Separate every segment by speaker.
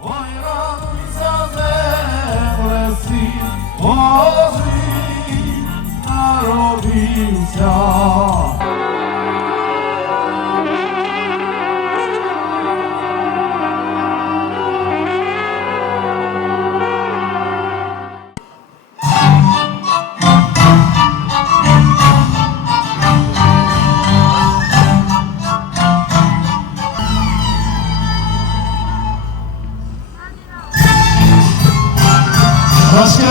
Speaker 1: Ой, радуйся, земле, син. Божий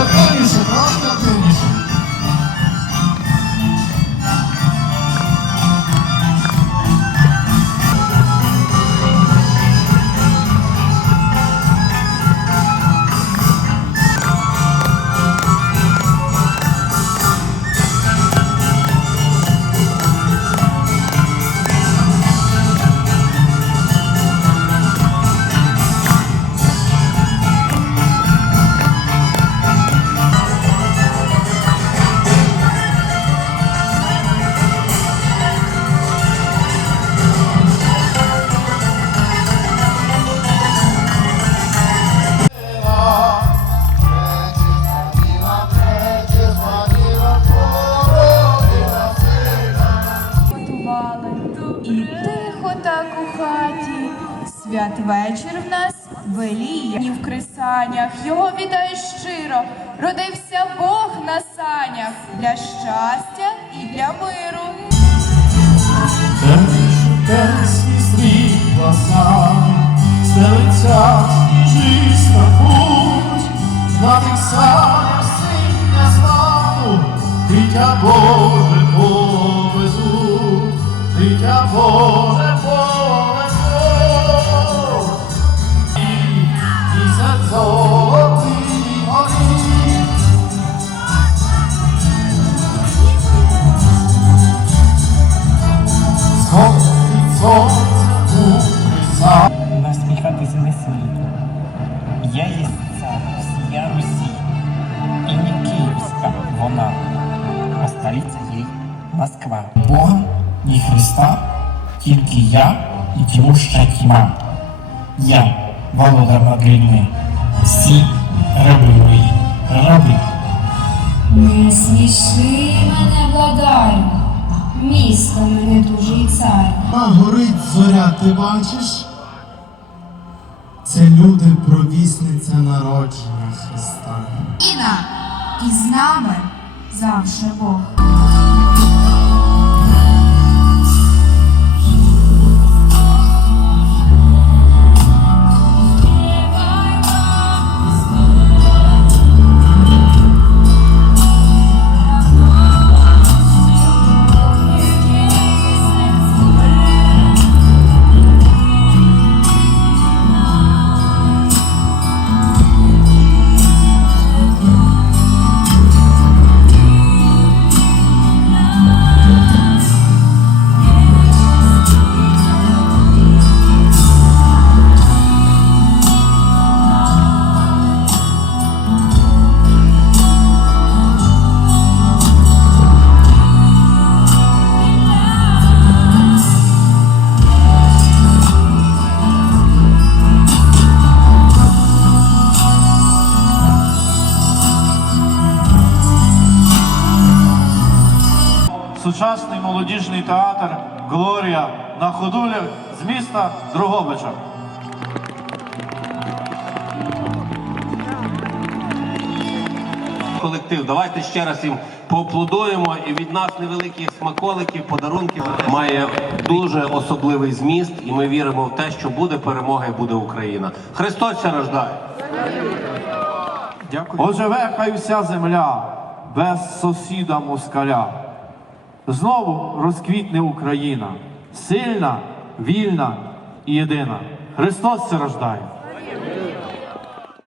Speaker 2: Japanese. І тихо так у хаті. Святвечір в нас веліє. І в кресаннях його вітає щиро. Родився Бог на санях для щастя і для миру.
Speaker 1: Стелиться чиста путь, на тих санях синя славу, дитя Боже дитя Боже повезуть. І Місяць золотий горить, сходить сонце у небеса.
Speaker 3: насміхатися не смій. Я є цар всія Русі, і не київська вона, а столиця їй Москва. Бога, ні Христа, тільки я і тімуща тьма. Я, володар людьми, всі раби мої, раби.
Speaker 4: Не сміши мене, владарю, місто мене дужий цар.
Speaker 5: А горить зоря, ти бачиш? Це люди провісниця народження Христа.
Speaker 2: Іна, і з нами завше Бог.
Speaker 1: Сучасний молодіжний театр Глорія на ходулях з міста Дрогобича.
Speaker 6: колектив. Давайте ще раз їм поаплодуємо. І від нас невеликих смаколиків, подарунків має дуже особливий зміст. І ми віримо в те, що буде перемога і буде Україна. Христос ся рождає.
Speaker 1: Оживе хай вся земля без сусіда москаля. Знову розквітне Україна, сильна, вільна і єдина. Христос це рождає.